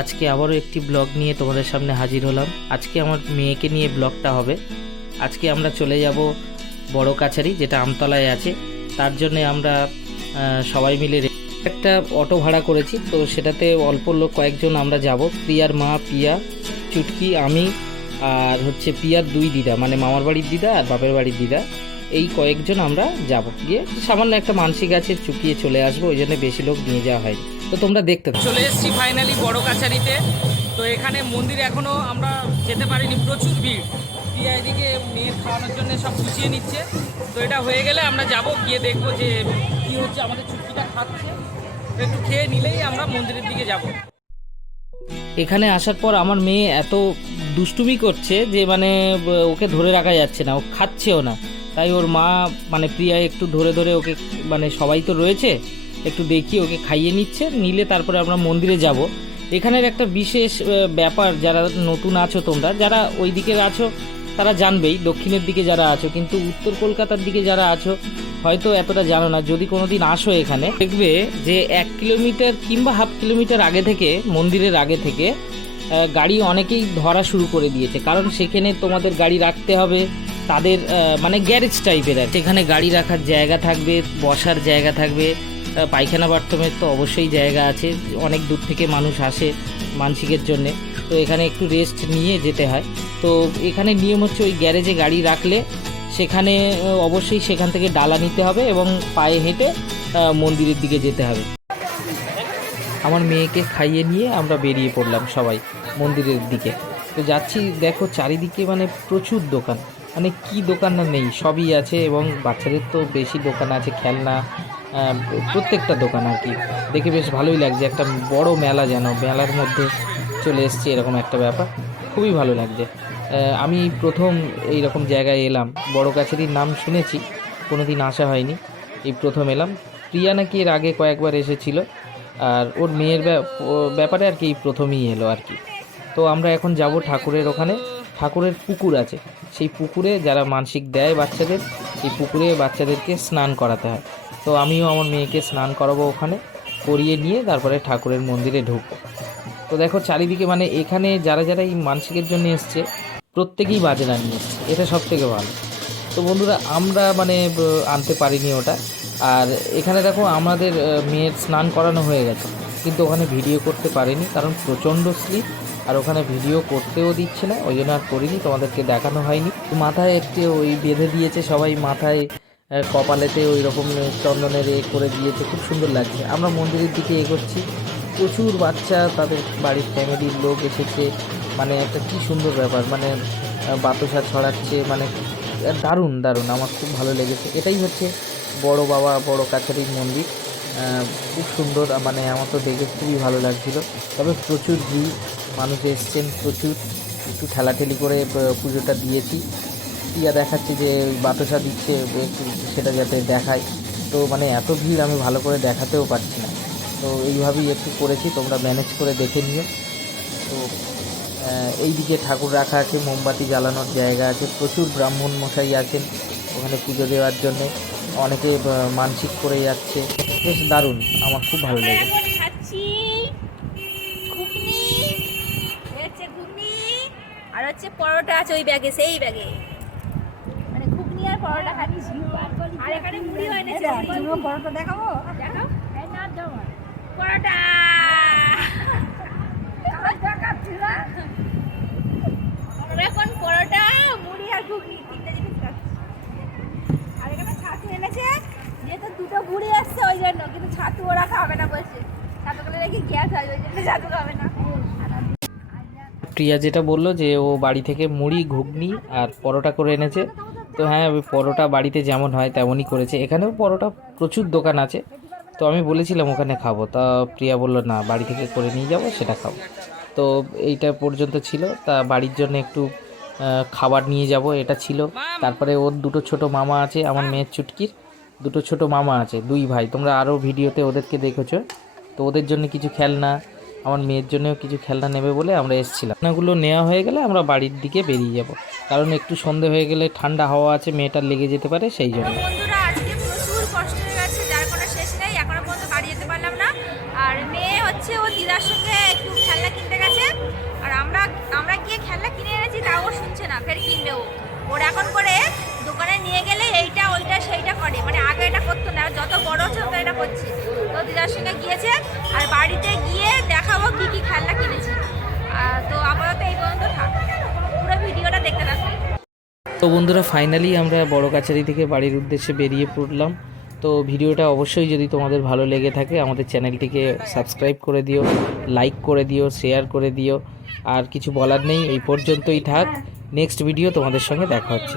আজকে আবারও একটি ব্লগ নিয়ে তোমাদের সামনে হাজির হলাম। আজকে আমার মেয়েকে নিয়ে ব্লগটা হবে। আজকে আমরা চলে যাব বড় কাছারি, যেটা আমতলায় আছে। তার জন্য আমরা সবাই মিলে একটা অটো ভাড়া করেছি। তো সেটাতে অল্প লোক কয়েকজন আমরা যাব। প্রিয়ার মা, প্রিয়া, চুটকি, আমি আর হচ্ছে প্রিয়ার দুই দিদা, মানে মামার বাড়ির দিদা আর বাপের বাড়ির দিদা, এই কয়েকজন আমরা যাব। গিয়ে সামান্য একটা মানসিক আছে, চুকিয়ে চলে আসবো, ওই জন্য বেশি লোক নিয়ে যাওয়া হয়নি। তো তোমরা দেখতে চলে এসেছি ফাইনালি বড় কাছারিতে। তো এখানে মন্দিরে এখনও আমরা যেতে পারিনি, প্রচুর ভিড়। প্রিয়া এদিকে মেয়ের খাওয়ানোর জন্য সব গুছিয়ে নিচ্ছে। তো এটা হয়ে গেলে আমরা যাব, গিয়ে দেখবো যে কী হচ্ছে। আমাদের চুটকিটা খাচ্ছে, একটু খেয়ে নিলেই আমরা মন্দিরের দিকে যাব। এখানে আসার পর আমার মেয়ে এত দুষ্টুমি করছে যে মানে ওকে ধরে রাখা যাচ্ছে না, ও খাচ্ছেও না। তাই ওর মা মানে প্রিয়া একটু ধরে ধরে ওকে, মানে সবাই তো রয়েছে, একটু দেখিয়ে ওকে খাইয়ে নিচ্ছে, নিলে তারপরে আমরা মন্দিরে যাব। এখানের একটা বিশেষ ব্যাপার, যারা নতুন আছো তোমরা, যারা ওই দিকের আছো তারা জানবেই, দক্ষিণের দিকে যারা আছো, কিন্তু উত্তর কলকাতার দিকে যারা আছো হয়তো এতটা জানো না। যদি কোনো দিন আসো এখানে, দেখবে যে 1 কিলোমিটার কিংবা হাফ কিলোমিটার আগে থেকে, মন্দিরের আগে থেকে গাড়ি অনেকেই ধরা শুরু করে দিয়েছে। কারণ সেখানে তোমাদের গাড়ি রাখতে হবে, তাদের মানে গ্যারেজ টাইপের আছে। সেখানে গাড়ি রাখার জায়গা থাকবে, বসার জায়গা থাকবে, পায়খানা বাথরুমের তো অবশ্যই জায়গা আছে। অনেক দূর থেকে মানুষ আসে মানসিকের জন্যে, তো এখানে একটু রেস্ট নিয়ে যেতে হয়। তো এখানে নিয়ম হচ্ছে ওই গ্যারেজে গাড়ি রাখলে সেখানে অবশ্যই সেখান থেকে ডালা নিতে হবে এবং পায়ে হেঁটে মন্দিরের দিকে যেতে হবে। আমার মেয়েকে খাইয়ে নিয়ে আমরা বেরিয়ে পড়লাম সবাই মন্দিরের দিকে। তো যাচ্ছি, দেখো চারিদিকে মানে প্রচুর দোকান, মানে কি দোকান না নেই, সবই আছে। এবং বাচ্চাদের তো বেশি দোকান আছে, খেলনা, প্রত্যেকটা দোকান আর কি। দেখে বেশ ভালোই লাগছে, একটা বড় মেলা, যেন মেলার মধ্যে চলে এসছে এরকম একটা ব্যাপার, খুবই ভালো লাগছে। আমি প্রথম এইরকম জায়গায় এলাম। বড় কাছারির নাম শুনেছি, কোনো দিন আসা হয়নি, এই প্রথম এলাম। প্রিয়া নাকি এর আগে কয়েকবার এসেছিল, আর ওর মেয়ের ব্যাপারে আর কি এই প্রথমেই এলো আর কি। তো আমরা এখন যাব ঠাকুরের ওখানে। ঠাকুরের পুকুর আছে, সেই পুকুরে যারা মানসিক দেয় বাচ্চাদের, সেই পুকুরে বাচ্চাদেরকে স্নান করাতে হয়। তো আমিও আমার মেয়েকে স্নান করাবো ওখানে, করিয়ে নিয়ে তারপরে ঠাকুরের মন্দিরে ঢুকবো। তো দেখো চারিদিকে, মানে এখানে যারা যারা এই মানসিকের জন্য এসছে প্রত্যেকেই বাজনা নিয়ে এসছে, এটা সব থেকে ভালো। তো বন্ধুরা, আমরা মানে আনতে পারিনি ওটা। আর এখানে দেখো আমাদের মেয়ের স্নান করানো হয়ে গেছে, কিন্তু ওখানে ভিডিও করতে পারিনি, কারণ প্রচণ্ড স্লিপ, আর ওখানে ভিডিও করতেও দিচ্ছে না, ওই জন্য আর করিনি, তোমাদেরকে দেখানো হয়নি। মাথায় একটু ওই বেঁধে দিয়েছে সবাই, মাথায় কপালেতে ওই রকম চন্দনের করে দিয়েছে, খুব সুন্দর লাগছে। আমরা মন্দিরের দিকে এগোচ্ছি, প্রচুর বাচ্চা, তাদের বাড়ির ফ্যামিলির লোক এসেছে, মানে একটা কি সুন্দর ব্যাপার, মানে বাতাসা ছড়াচ্ছে, মানে দারুণ দারুণ, আমার খুব ভালো লেগেছে। এটাই হচ্ছে বড় বাবা বড় কাছারির মন্দির, খুব সুন্দর, মানে আমার তো দেখে খুবই ভালো লাগছিল। তবে প্রচুর ভিড়, মানুষ এসছেন প্রচুর, একটু ঠেলাঠেলি করে পুজোটা দিয়েছি। প্রিয়া দেখাচ্ছে যে বাতাসা দিচ্ছে, একটু সেটা যাতে দেখায়। তো মানে এত ভিড় আমি ভালো করে দেখাতেও পারছি না, তো এইভাবেই একটু করেছি, তোমরা ম্যানেজ করে দেখে নিও। তো এই দিকে ঠাকুর রাখা আছে, মোমবাতি জ্বালানোর জায়গা আছে, প্রচুর ব্রাহ্মণ মশাই আছেন ওখানে পুজো দেওয়ার জন্যে, অনেকে মানসিক করে যাচ্ছে, বেশ দারুণ, আমার খুব ভালো লেগেছে। আর হচ্ছে পরোটা আছে ওই ব্যাগে, সেই ব্যাগে মানে ঘুগনি আর পরোটা খাচ্ছি। আর এখানে মুড়ি এনেছে, পরোটা দেখাবো, দেখাও, এই না দাও পরোটা দেখাচ্ছি না। আমরা এখন পরোটা, মুড়ি আর ঘুগনি তিনটে জিনিস খাচ্ছি। আর এখানে ছাতু এনেছে, যেহেতু দুটো বুড়ি আসছে ওই জন্য, কিন্তু ছাতু ওরা খাবে না বলছে, ছাতু করে রেখে গ্যাস হয়, ওই জন্য ছাতু খাবে না। প্রিয়া যেটা বললো যে ও বাড়ি থেকে মুড়ি, ঘুগনি আর পরোটা করে এনেছে। তো হ্যাঁ, ওই পরোটা বাড়িতে যেমন হয় তেমনই করেছে। এখানেও পরোটা প্রচুর দোকান আছে, তো আমি বলেছিলাম ওখানে খাবো, তা প্রিয়া বললো না, বাড়ি থেকে করে নিয়ে যাবো, সেটা খাবো। তো এইটা পর্যন্ত ছিল, তা বাড়ির জন্য একটু খাবার নিয়ে যাব, এটা ছিল। তারপরে ওর দুটো ছোট মামা আছে, আমার মেয়ের চুটকির দুটো ছোট মামা আছে, দুই ভাই, তোমরা আরও ভিডিওতে ওদেরকে দেখেছো। তো ওদের জন্য কিছু খেলনা, আমার মেয়ের জন্যও কিছু খেলনা নেবে বলে আমরা এসেছিলাম। খেলনাগুলো নেওয়া হয়ে গেলে আমরা বাড়ির দিকে বেরিয়ে যাব, কারণ একটু সন্ধে হয়ে গেলে ঠান্ডা হাওয়া আছে, মেয়েটার লেগে যেতে পারে সেই জন্য। বন্ধুরা আজকে প্রচুর কষ্ট হয়ে গেছে, যার কোনো শেষ নেই, এখনো পর্যন্ত বাড়ি যেতে পারলাম না। আর মেয়ে হচ্ছে ও দিদার সঙ্গে একটু খেলনা কিনতে গেছে, আর আমরা গিয়ে খেলনা কিনে এনেছি, তাও ও শুনছে না, ফের কিনবে ওর এখন করে দোকানে নিয়ে গেলে এইটা ওইটা সেইটা করে, মানে আগে এটা করতো না, যত বড় হচ্ছে তত এটা করছে। তো দিদার সঙ্গে গিয়েছে, আর বাড়িতে গিয়ে দেখাবো কি কি খেলনা কিনেছি। তো আপাতত এই পর্যন্ত থাক, পুরো ভিডিওটা দেখতে থাকুন। তো বন্ধুরা ফাইনালি আমরা বড় কাছারি থেকে বাড়ির উদ্দেশ্যে বেরিয়ে পড়লাম। তো ভিডিওটা অবশ্যই যদি তোমাদের ভালো লেগে থাকে আমাদের চ্যানেলটিকে সাবস্ক্রাইব করে দিও, লাইক করে দিও, শেয়ার করে দিও। আর কিছু বলার নেই, এই পর্যন্তই থাক। নেক্সট ভিডিও তোমাদের সঙ্গে দেখা হচ্ছে।